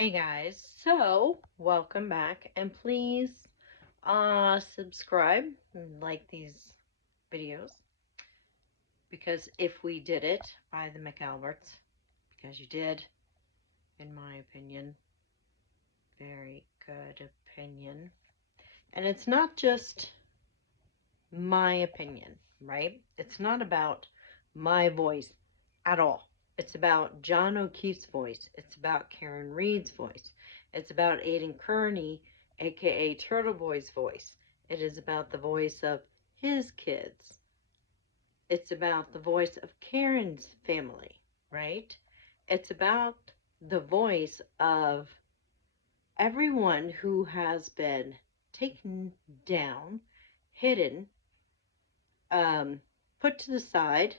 Hey guys, so welcome back, and please subscribe and like these videos, because if we did it by the McAlberts, because you did, in my opinion, very good opinion. And it's not just my opinion, right? It's not about my voice at all. It's about John O'Keefe's voice. It's about Karen Reed's voice. It's about Aidan Kearney, aka Turtle Boy's voice. It is about the voice of his kids. It's about the voice of Karen's family, right? It's about the voice of everyone who has been taken down, hidden, put to the side,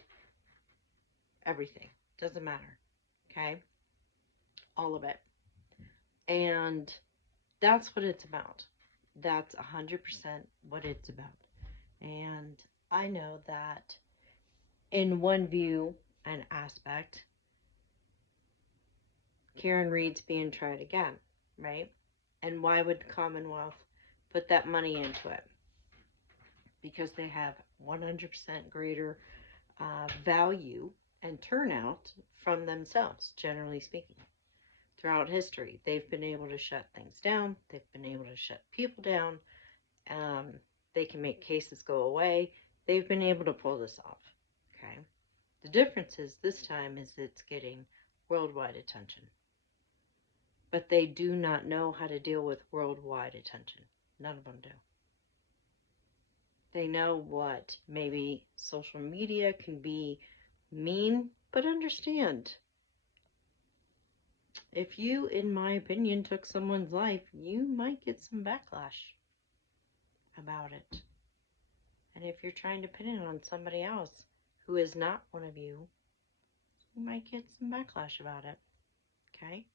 everything. Doesn't matter. Okay? All of it. And that's what it's about. That's 100% what it's about. And I know that in one view and aspect, Karen Reed's being tried again, right? And why would the Commonwealth put that money into it? Because they have 100% greater value and turnout from themselves, generally speaking. Throughout history, they've been able to shut things down. They've been able to shut people down. They can make cases go away. They've been able to pull this off. Okay. The difference is this time is it's getting worldwide attention. But they do not know how to deal with worldwide attention. None of them do. They know what maybe social media can be mean, but understand. If you, in my opinion, took someone's life, you might get some backlash about it. And if you're trying to pin it on somebody else who is not one of you, you might get some backlash about it. Okay?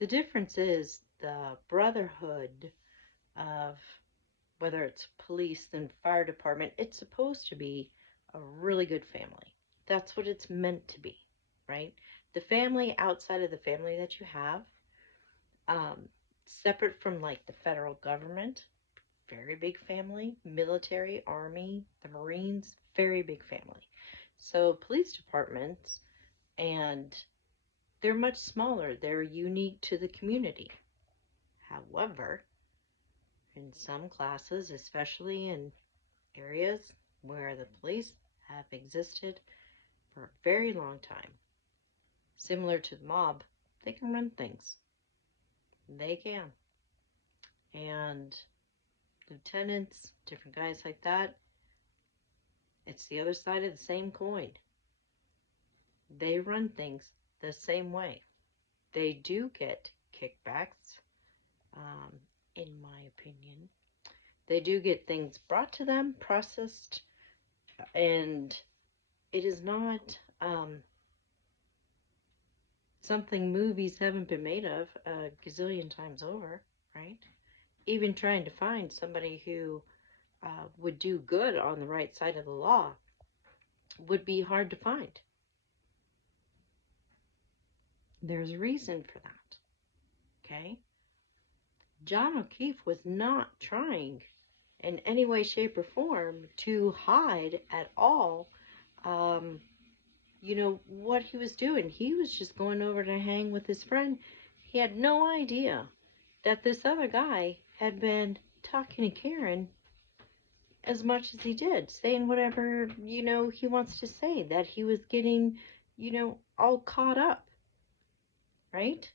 The difference is the brotherhood of whether it's police and fire department, it's supposed to be a really good family. That's what it's meant to be, right? The family outside of the family that you have, separate from like the federal government, very big family, military, army, the Marines, very big family. So police departments, and they're much smaller. They're unique to the community. However, in some classes, especially in areas where the police have existed for a very long time, similar to the mob, they can run things. They can. And lieutenants, different guys like that, it's the other side of the same coin. They run things the same way. They do get kickbacks, in my opinion. They do get things brought to them, processed, and it is not something movies haven't been made of a gazillion times over, right? Even trying to find somebody who would do good on the right side of the law would be hard to find. There's a reason for that, okay? John O'Keefe was not trying in any way, shape, or form to hide at all, what he was doing. He was just going over to hang with his friend. He had no idea that this other guy had been talking to Karen as much as he did, saying whatever, he wants to say, that he was getting, all caught up, right?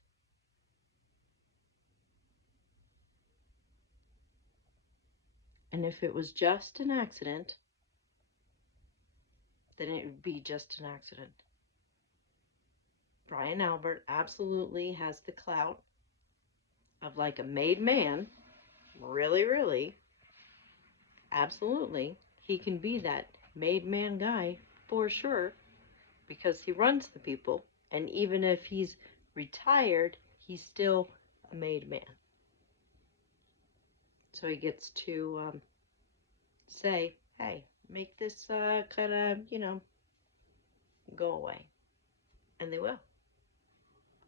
And if it was just an accident, then it would be just an accident. Brian Albert absolutely has the clout of like a made man. Really, really. Absolutely. He can be that made man guy for sure, because he runs the people. And even if he's retired, he's still a made man. So he gets to say, hey, make this kind of, go away. And they will.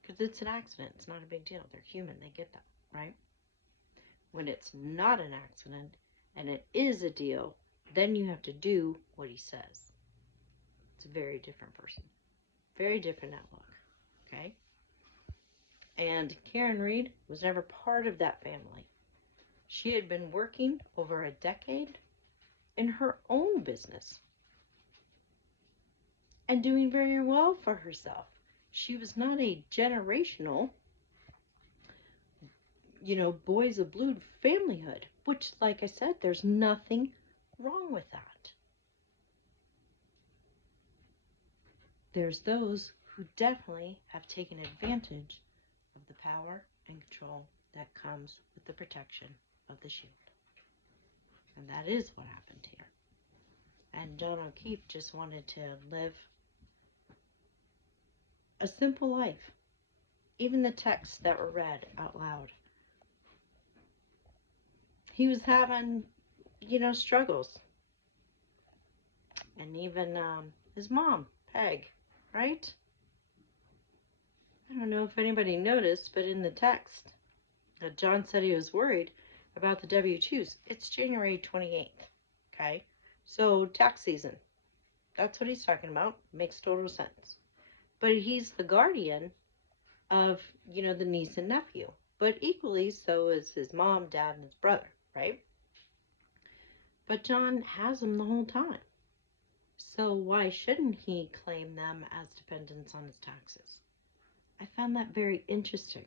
Because Because it's an accident. It's not a big deal. They're human. They get that, right? When it's not an accident and it is a deal, then you have to do what he says. It's a very different person. Very different outlook. Okay? And Karen Reed was never part of that family. She had been working over a decade in her own business and doing very well for herself. She was not a generational, boys of blue familyhood, which, like I said, there's nothing wrong with that. There's those who definitely have taken advantage of the power and control that comes with the protection of the shield. And that is what happened here. And John O'Keefe just wanted to live a simple life. Even the texts that were read out loud. He was having, struggles. And even his mom, Peg, right? I don't know if anybody noticed, but in the text, John said he was worried about the W-2s. It's January 28th, okay? So tax season. That's what he's talking about. Makes total sense. But he's the guardian of, the niece and nephew. But equally so is his mom, dad, and his brother, right? But John has them the whole time. So why shouldn't he claim them as dependents on his taxes? I found that very interesting.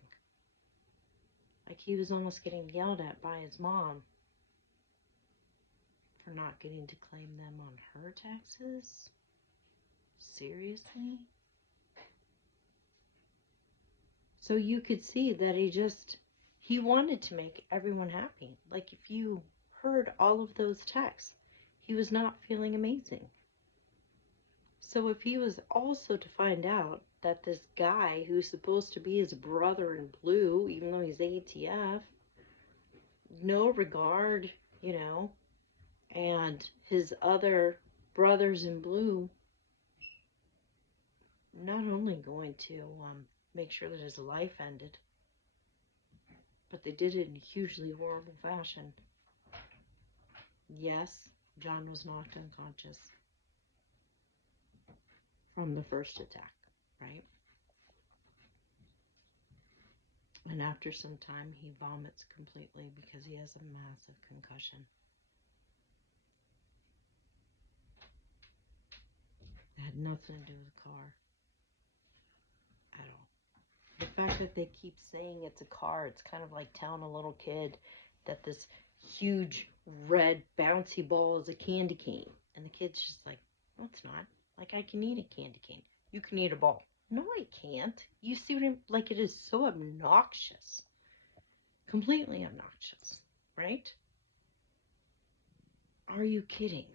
Like he was almost getting yelled at by his mom for not getting to claim them on her taxes. Seriously? So you could see that he wanted to make everyone happy. Like if you heard all of those texts, he was not feeling amazing. So if he was also to find out that this guy who's supposed to be his brother in blue, even though he's ATF, no regard, and his other brothers in blue not only going to make sure that his life ended, but they did it in a hugely horrible fashion. Yes, John was knocked unconscious from the first attack, right? And after some time, he vomits completely because he has a massive concussion. It had nothing to do with the car at all. The fact that they keep saying it's a car, it's kind of like telling a little kid that this huge red bouncy ball is a candy cane. And the kid's just like, no, it's not. Like, I can eat a candy cane. You can eat a ball. No, I can't. You see what like, it is so obnoxious. Completely obnoxious, right? Are you kidding?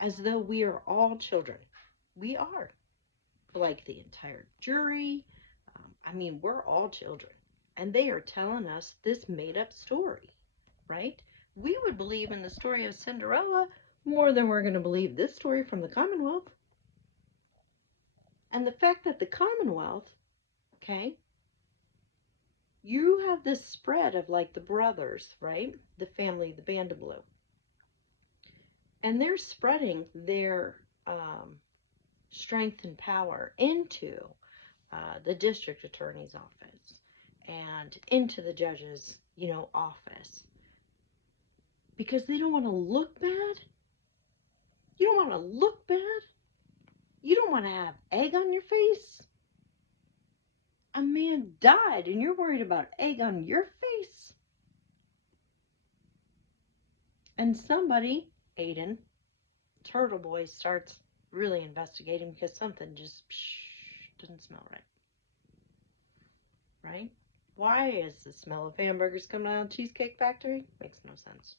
As though we are all children. We are. Like the entire jury. We're all children. And they are telling us this made-up story, right? We would believe in the story of Cinderella more than we're going to believe this story from the Commonwealth. And the fact that the Commonwealth, okay, you have this spread of like the brothers, right? The family, the Band of Blue. And they're spreading their strength and power into the district attorney's office and into the judge's, office. Because they don't want to look bad. You don't want to look bad. You don't want to have egg on your face. A man died and you're worried about egg on your face. And somebody, Aiden, Turtle Boy, starts really investigating because something just didn't smell right. Right? Why is the smell of hamburgers coming out of the Cheesecake Factory? Makes no sense.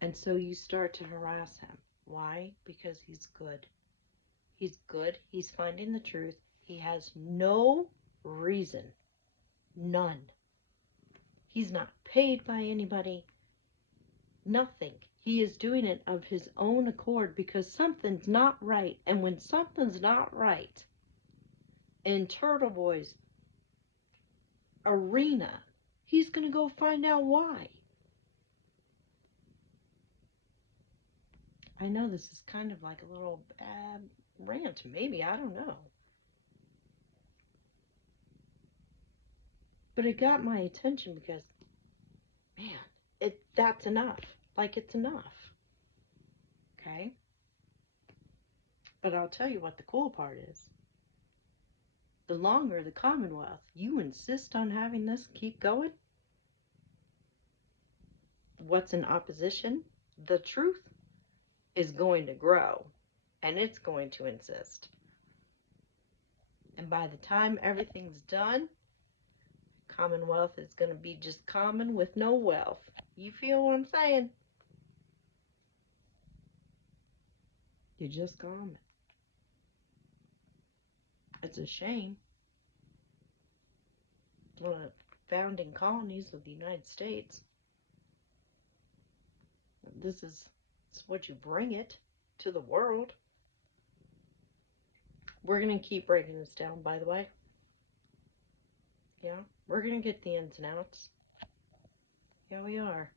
And so you start to harass him. Why? Because he's good. He's good. He's finding the truth. He has no reason. None. He's not paid by anybody. Nothing. He is doing it of his own accord because something's not right. And when something's not right in Turtle Boy's arena, he's going to go find out why. I know this is kind of like a little rant, maybe, I don't know. But it got my attention because, man, that's enough. Like, it's enough. Okay? But I'll tell you what the cool part is. The longer the Commonwealth, you insist on having this keep going, what's in opposition, the truth, is going to grow. And it's going to insist. And by the time everything's done, Commonwealth is going to be just common with no wealth. You feel what I'm saying? You're just common. It's a shame. One of the founding colonies of the United States. This is what you bring it to the world. We're going to keep breaking this down, by the way. Yeah, we're going to get the ins and outs. Yeah, we are.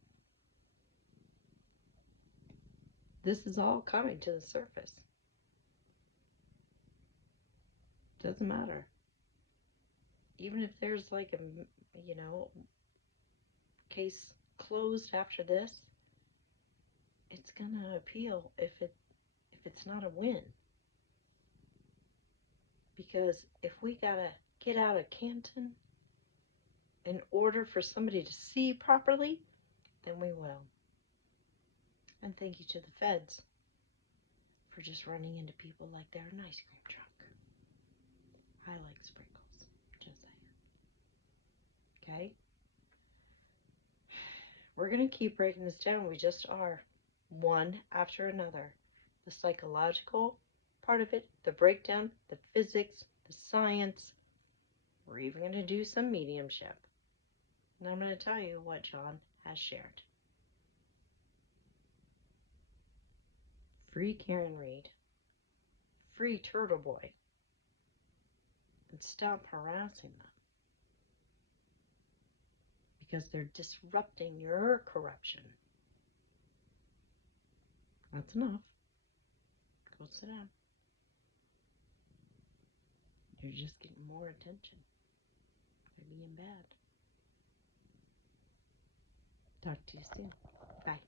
This is all coming to the surface. Doesn't matter. Even if there's like a, case closed after this, it's going to appeal if it's not a win. Because if we got to get out of Canton in order for somebody to see properly, then we will. And thank you to the feds for just running into people like they're an ice cream truck. I like sprinkles, just saying. Okay? We're going to keep breaking this down. We just are. One after another. The psychological part of it, the breakdown, the physics, the science. We're even going to do some mediumship. And I'm going to tell you what John has shared. Free Karen Reed. Free Turtle Boy. And stop harassing them. Because they're disrupting your corruption. That's enough. Go sit down. You're just getting more attention. You're being bad. Talk to you soon. Bye.